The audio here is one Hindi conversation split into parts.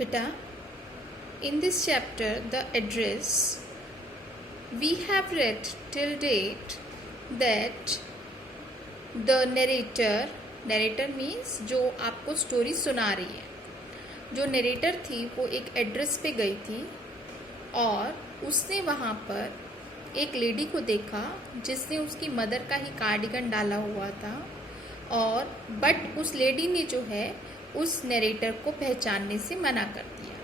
Beta, in this chapter, the address, we have read till date that the narrator means जो आपको स्टोरी सुना रही है, जो नरेटर थी वो एक एड्रेस पे गई थी और उसने वहाँ पर एक लेडी को देखा जिसने उसकी मदर का ही कार्डिगन डाला हुआ था और बट उस लेडी ने जो है उस नरेटर को पहचानने से मना कर दिया।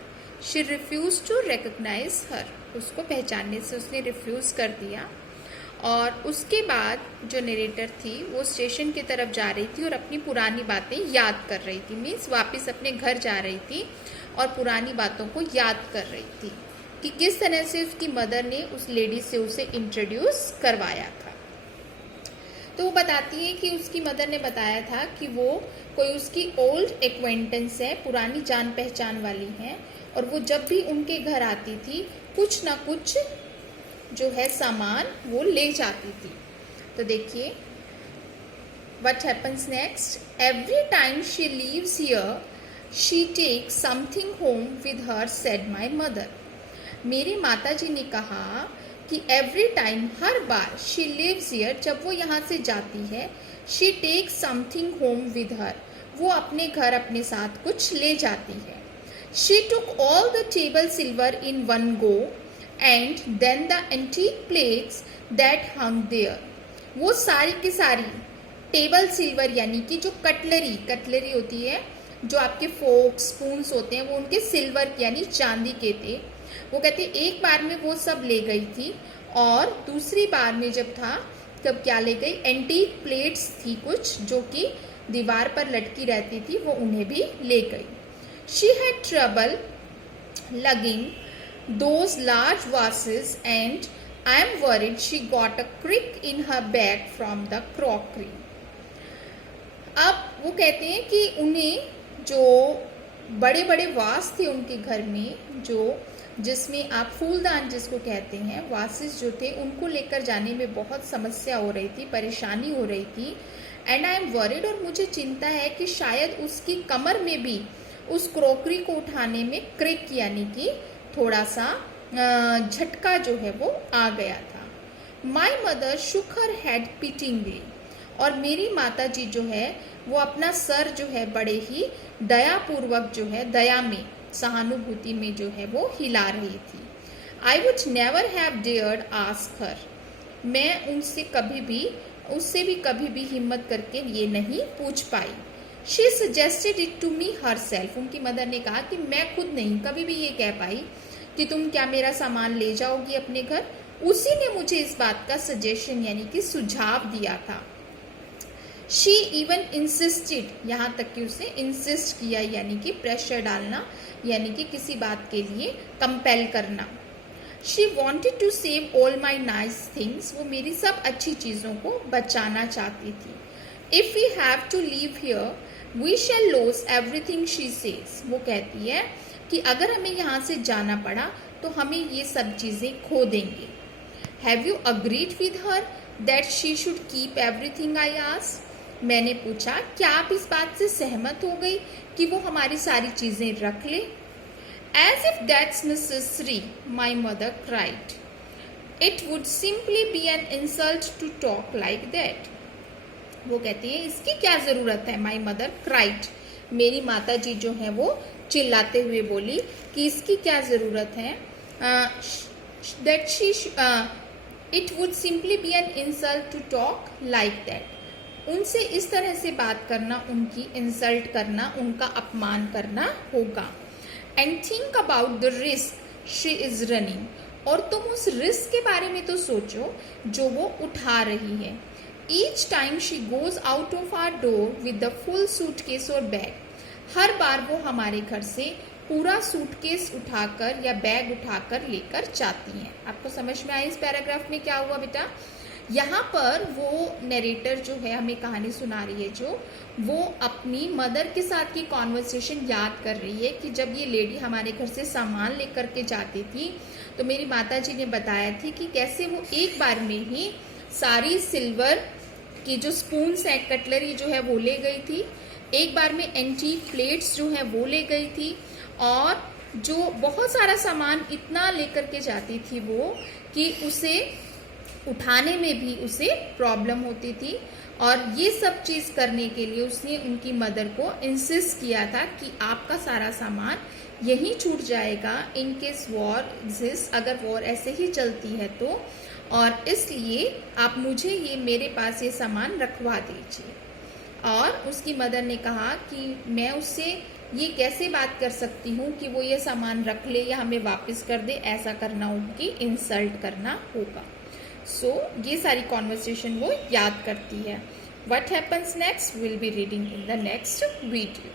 शी रिफ्यूज टू रिकग्नाइज हर, उसको पहचानने से उसने रिफ्यूज़ कर दिया। और उसके बाद जो नरेटर थी वो स्टेशन की तरफ जा रही थी और अपनी पुरानी बातें याद कर रही थी, मीन्स वापस अपने घर जा रही थी और पुरानी बातों को याद कर रही थी कि किस तरह से उसकी मदर ने उस लेडी से उसे इंट्रोड्यूस करवाया था। तो वो बताती है कि उसकी मदर ने बताया था कि वो कोई उसकी ओल्ड एक्वेंटेंस है, पुरानी जान पहचान वाली है, और वो जब भी उनके घर आती थी कुछ ना कुछ जो है सामान वो ले जाती थी। तो देखिए what happens next. Every time she leaves here she take something home with her, said my mother. मेरी माता जी ने कहा कि एवरी टाइम, हर बार, शी लिव्स हियर, जब वो यहाँ से जाती है, she take something home with her, वो अपने घर अपने साथ कुछ ले जाती है। She took all the table silver in one go and then the antique plates that hung there. वो सारी की सारी टेबल सिल्वर यानी कि जो कटलरी होती है, जो आपके फोक स्पून्स होते हैं, वो उनके सिल्वर यानी चांदी के थे। वो कहते एक बार में वो सब ले गई थी और दूसरी बार में जब था तब क्या ले गई, एंटीक प्लेट्स थी कुछ जो कि दीवार पर लटकी रहती थी, वो उन्हें भी ले गई। She had trouble logging those large vases and I am worried she got a crick in her bag from the crockery। अब वो कहते हैं कि उन्हें जो बड़े बड़े वास थे उनके घर में, जो जिसमें आप फूलदान जिसको कहते हैं, वासेस जो थे, उनको लेकर जाने में बहुत समस्या हो रही थी, परेशानी हो रही थी। एंड आई एम वरीड, और मुझे चिंता है कि शायद उसकी कमर में भी उस क्रॉकरी को उठाने में क्रिक यानी कि थोड़ा सा झटका जो है वो आ गया था। My mother Shuk her head पिटिंगली, और मेरी माता जी जो है वो अपना सर जो है बड़े ही दयापूर्वक जो है, दया में, सहानुभूति में जो है वो हिला रही थी। I would never have dared ask her, मैं उससे भी कभी भी हिम्मत करके ये नहीं पूछ पाई। She suggested it to me herself, उनकी मदर ने कहा कि मैं खुद नहीं कभी भी ये कह पाई कि तुम क्या मेरा सामान ले जाओगी अपने घर, उसी ने मुझे इस बात का सजेशन यानी कि सुझाव दिया था। शी इवन इंसिस्टेड, यहाँ तक कि उसने इंसिस्ट किया यानी कि प्रेशर डालना, यानी कि किसी बात के लिए कंपेल करना। She wanted to save all my nice things, वो मेरी सब अच्छी चीज़ों को बचाना चाहती थी। If we have to leave here we shall loss everything, she says, वो कहती है कि अगर हमें यहाँ से जाना पड़ा तो हमें ये सब चीज़ें खो देंगे। Have you agreed with her that she should keep everything, I asked, मैंने पूछा क्या आप इस बात से सहमत हो गई कि वो हमारी सारी चीज़ें रख ले। As if that's necessary, my mother cried, it would simply be an insult to talk like that. वो कहती है इसकी क्या ज़रूरत है, माई मदर क्राइड, मेरी माता जी जो है वो चिल्लाते हुए बोली कि इसकी क्या ज़रूरत है, that she it would simply be an insult to talk like that, उनसे इस तरह से बात करना उनकी इंसल्ट करना, उनका अपमान करना होगा। And think about the risk she is running, और तुम उस रिस्क के बारे में तो सोचो जो वो उठा रही है। Each time she goes out of our door with the full suitcase और बैग, हर बार वो हमारे घर से पूरा सूटकेस उठाकर या बैग उठाकर लेकर जाती हैं। आपको समझ में आया इस पैराग्राफ में क्या हुआ बेटा? यहाँ पर वो नरेटर जो है हमें कहानी सुना रही है, जो वो अपनी मदर के साथ की कॉन्वर्सेशन याद कर रही है कि जब ये लेडी हमारे घर से सामान लेकर के जाती थी तो मेरी माता जी ने बताया थी कि कैसे वो एक बार में ही सारी सिल्वर की जो स्पून्स हैं, कटलरी जो है वो ले गई थी, एक बार में एंटीक प्लेट्स जो है वो ले गई थी, और जो बहुत सारा सामान इतना लेकर के जाती थी वो कि उसे उठाने में भी उसे प्रॉब्लम होती थी। और ये सब चीज़ करने के लिए उसने उनकी मदर को इंसिस्ट किया था कि आपका सारा सामान यहीं छूट जाएगा इन केस वॉर एग्जिस्ट, अगर वॉर ऐसे ही चलती है तो, और इसलिए आप मुझे ये मेरे पास ये सामान रखवा दीजिए। और उसकी मदर ने कहा कि मैं उससे ये कैसे बात कर सकती हूँ कि वो ये सामान रख ले या हमें वापस कर दे, ऐसा करना उनकी इंसल्ट करना होगा। सो ये सारी कॉन्वर्सेशन वो याद करती है। What happens next will be reading in the next video.